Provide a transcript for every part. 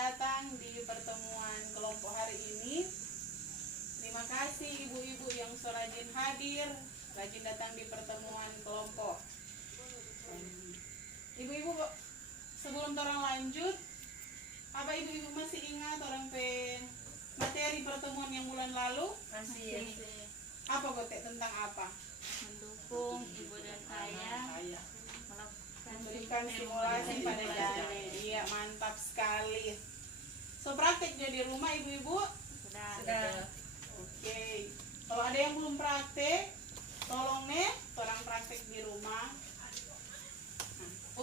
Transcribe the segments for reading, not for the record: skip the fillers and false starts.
datang di pertemuan kelompok hari ini. Terima kasih ibu-ibu yang so rajin hadir, rajin datang di pertemuan kelompok. Ibu-ibu, sebelum orang lanjut, apa ibu-ibu masih ingat orang materi pertemuan yang bulan lalu? Masih. Apa gotek tentang apa? Mendukung ibu dan ayah Memberikan stimulasi pada janin. Iya, mantap sekali. So prakteknya di rumah ibu-ibu? Sudah. Oke. Kalau ada yang belum praktek, tolong nih orang praktek di rumah. Nah,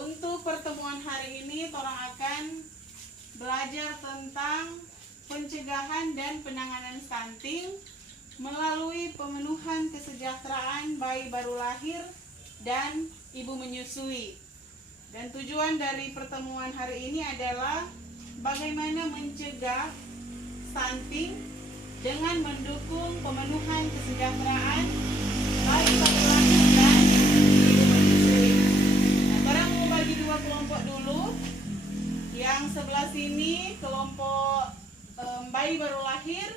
untuk pertemuan hari ini orang akan belajar tentang pencegahan dan penanganan stunting melalui pemenuhan kesejahteraan bayi baru lahir dan ibu menyusui. Dan tujuan dari pertemuan hari ini adalah bagaimana mencegah stunting dengan mendukung pemenuhan kesejahteraan bayi baru lahir dan ibu menyusui. Nah, sekarang mau bagi dua kelompok dulu. Yang sebelah sini kelompok bayi baru lahir,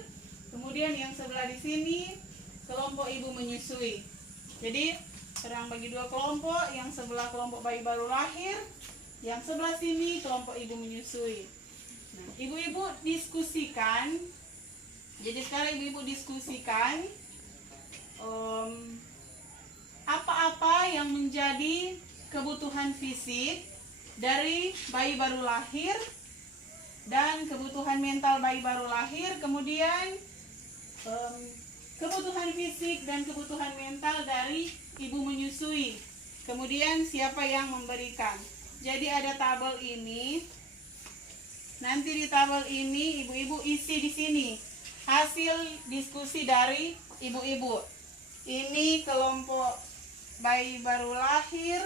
kemudian yang sebelah di sini kelompok ibu menyusui. Jadi serang bagi dua kelompok, yang sebelah kelompok bayi baru lahir, yang sebelah sini kelompok ibu menyusui. Nah, ibu-ibu diskusikan. Jadi sekarang ibu-ibu diskusikan apa-apa yang menjadi kebutuhan fisik dari bayi baru lahir dan kebutuhan mental bayi baru lahir, kemudian kebutuhan fisik dan kebutuhan mental dari ibu menyusui. Kemudian siapa yang memberikan. Jadi ada tabel ini. Nanti di tabel ini ibu-ibu isi di sini hasil diskusi dari ibu-ibu. Ini kelompok bayi baru lahir,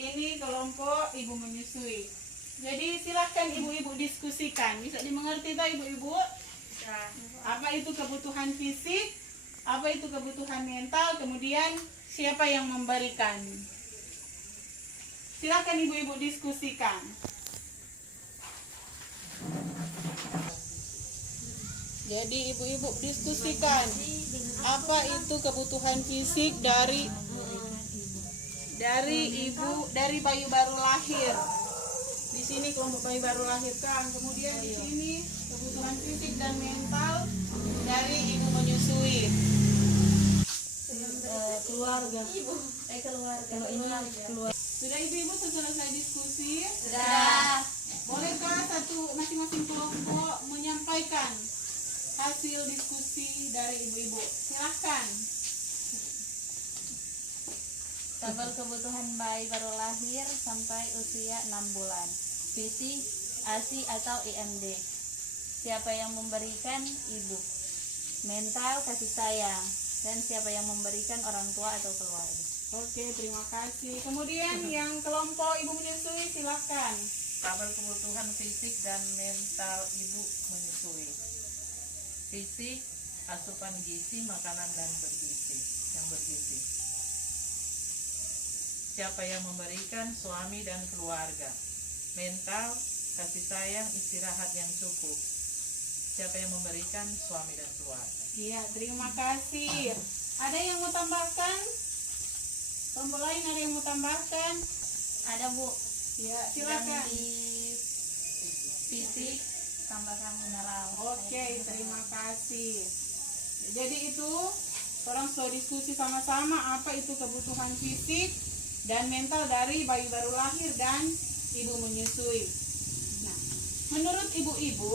ini kelompok ibu menyusui. Jadi silahkan ibu-ibu diskusikan. Bisa dimengerti tak ibu-ibu? Apa itu kebutuhan fisik, apa itu kebutuhan mental, kemudian siapa yang memberikan. Silakan ibu-ibu diskusikan. Jadi ibu-ibu diskusikan apa itu kebutuhan fisik dari bayi baru lahir. Di sini kelompok bayi baru lahir kan. Kemudian di sini kebutuhan fisik dan mental dari ibu menyusui. Keluarga. Kalau ini keluarga. Sudah ibu-ibu selesai diskusi? Sudah. Bolehkah masing-masing kelompok menyampaikan hasil diskusi dari ibu-ibu? Silahkan. Tabel kebutuhan bayi baru lahir sampai usia 6 bulan. Visi, ASI atau IMD. Siapa yang memberikan? Ibu. Mental, kasih sayang. Dan siapa yang memberikan? Orang tua atau keluarga. Oke, terima kasih. Kemudian yang kelompok ibu menyusui silahkan. Tabel kebutuhan fisik dan mental ibu menyusui. Fisik, asupan gizi, makanan dan yang bergizi. Siapa yang memberikan? Suami dan keluarga. Mental, kasih sayang, istirahat yang cukup. Siapa yang memberikan? Suami dan keluarga. Iya, terima kasih. Ada yang mau tambahkan? Kelompok lain ada yang mau tambahkan? Ada, Bu. Ya, silakan. Yang di fisik tambahkan mineral. Oke, terima kasih. Jadi itu orang sudah diskusi sama-sama apa itu kebutuhan fisik dan mental dari bayi baru lahir dan ibu menyusui. Nah, menurut ibu-ibu,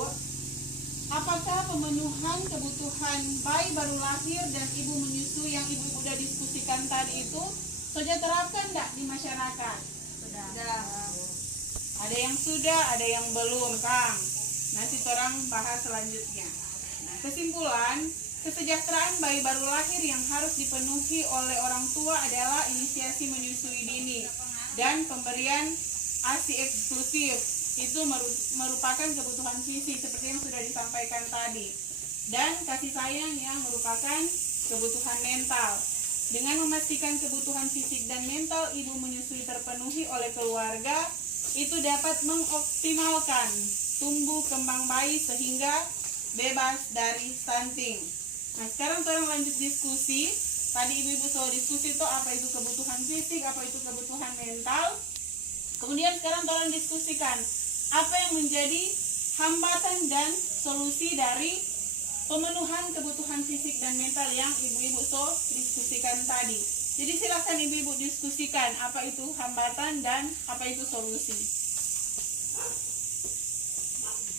apakah pemenuhan kebutuhan bayi baru lahir dan ibu menyusui yang ibu-ibu sudah diskusikan tadi itu sudah terapkan enggak di masyarakat? Sudah. Ada yang sudah, ada yang belum, Kang. Nanti orang bahas selanjutnya. Nah, kesimpulan, kesejahteraan bayi baru lahir yang harus dipenuhi oleh orang tua adalah inisiasi menyusui dini dan pemberian ASI eksklusif. Itu merupakan kebutuhan fisik seperti yang sudah disampaikan tadi. Dan kasih sayang yang merupakan kebutuhan mental. Dengan memastikan kebutuhan fisik dan mental ibu menyusui terpenuhi oleh keluarga, itu dapat mengoptimalkan tumbuh kembang bayi sehingga bebas dari stunting. Nah, sekarang orang lanjut diskusi. Tadi ibu-ibu sudah diskusi itu apa itu kebutuhan fisik, apa itu kebutuhan mental. Kemudian sekarang orang diskusikan apa yang menjadi hambatan dan solusi dari pemenuhan kebutuhan fisik dan mental yang ibu-ibu sudah diskusikan tadi. Jadi silakan ibu-ibu diskusikan apa itu hambatan dan apa itu solusi.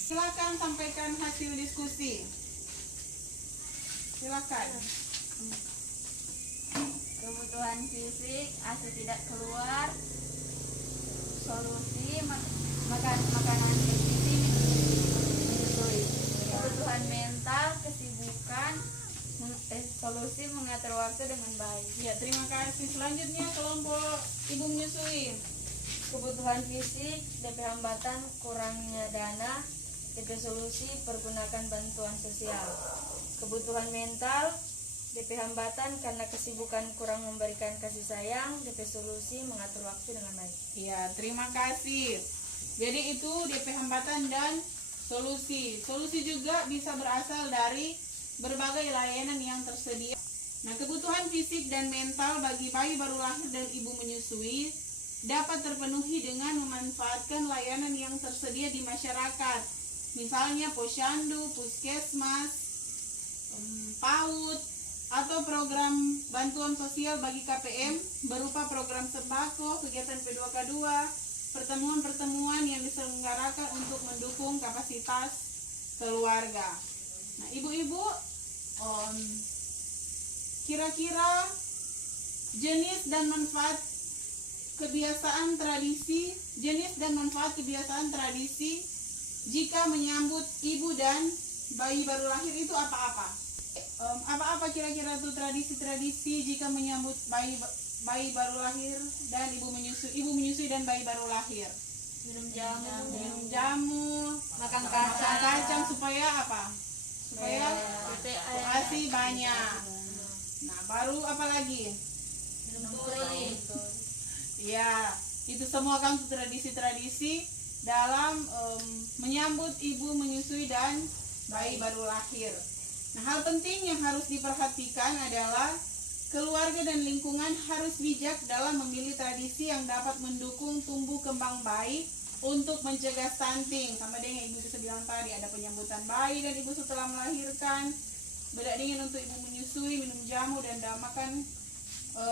Silakan sampaikan hasil diskusi. Silakan. Kebutuhan fisik, ASI tidak keluar. Solusi, makan makanan bergizi, menyusui. Kebutuhan mental, kesibukan. Solusi, mengatur waktu dengan baik. Ya, terima kasih. Selanjutnya kelompok ibu menyusui. Kebutuhan fisik, DP hambatan, kurangnya dana. DP solusi, pergunakan bantuan sosial. Kebutuhan mental, DP hambatan karena kesibukan kurang memberikan kasih sayang. DP solusi, mengatur waktu dengan baik. Ya, terima kasih. Jadi itu DP hambatan dan solusi. Solusi juga bisa berasal dari berbagai layanan yang tersedia. Nah, kebutuhan fisik dan mental bagi bayi baru lahir dan ibu menyusui dapat terpenuhi dengan memanfaatkan layanan yang tersedia di masyarakat. Misalnya posyandu, puskesmas, PAUD, atau program bantuan sosial bagi KPM berupa program sembako, kegiatan P2K2, pertemuan-pertemuan yang diselenggarakan untuk mendukung kapasitas keluarga. Nah, ibu-ibu, kira-kira jenis dan manfaat kebiasaan tradisi jika menyambut ibu dan bayi baru lahir itu apa-apa? Apa-apa kira-kira tuh tradisi-tradisi jika menyambut bayi baru lahir dan ibu menyusui dan bayi baru lahir? Minum jamu, makan kacang supaya apa? Supaya ASI banyak. Nah, baru apa lagi? minum turi. Ya, itu semua kan tradisi-tradisi dalam menyambut ibu menyusui dan bayi baru lahir. Nah, hal penting yang harus diperhatikan adalah keluarga dan lingkungan harus bijak dalam memilih tradisi yang dapat mendukung tumbuh kembang bayi untuk mencegah stunting. Sama dengan ibu bisa bilang tadi, ada penyambutan bayi dan ibu setelah melahirkan, bedak dingin untuk ibu menyusui, minum jamu dan makan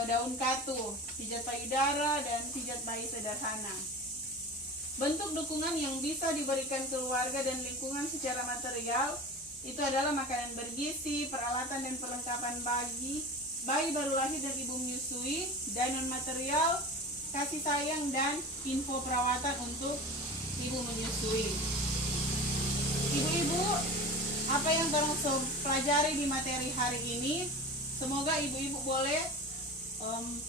daun katu, pijat payudara dan pijat bayi sederhana. Bentuk dukungan yang bisa diberikan keluarga dan lingkungan secara material itu adalah makanan bergizi, peralatan dan perlengkapan bagi bayi baru lahir dan ibu menyusui, dan non material, kasih sayang dan info perawatan untuk ibu menyusui. Ibu-ibu, apa yang baru pelajari di materi hari ini, semoga ibu-ibu boleh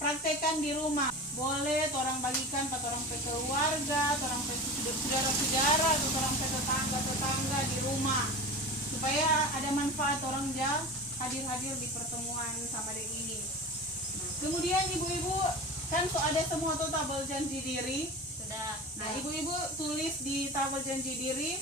praktekkan di rumah. Boleh orang bagikan ke orang ke keluarga, orang ke saudara-saudara, atau orang ke tetangga-tetangga di rumah, supaya ada manfaat orang hadir-hadir di pertemuan sama dek ini. Nah, kemudian ibu-ibu kan ada semua tuh tabel janji diri. Sudah. Nah, ibu-ibu tulis di tabel janji diri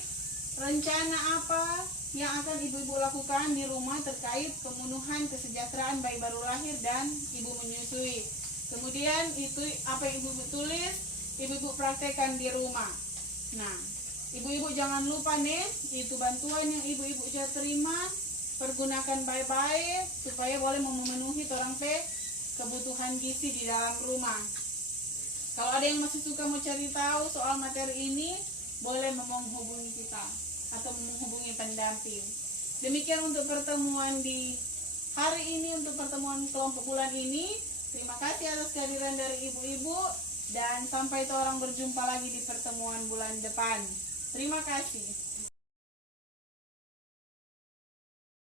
rencana apa yang akan ibu-ibu lakukan di rumah terkait pemenuhan kesejahteraan bayi baru lahir dan ibu menyusui. Kemudian itu apa yang ibu-ibu tulis, ibu-ibu praktekkan di rumah. Nah, ibu-ibu jangan lupa nih, itu bantuan yang ibu-ibu sudah terima, pergunakan baik-baik supaya boleh memenuhi orang kebutuhan gizi di dalam rumah. Kalau ada yang masih suka mau cari tahu soal materi ini, boleh menghubungi kita atau menghubungi pendamping. Demikian untuk pertemuan di hari ini, untuk pertemuan kelompok bulan ini. Terima kasih atas kehadiran dari ibu-ibu, dan sampai orang berjumpa lagi di pertemuan bulan depan. Terima kasih.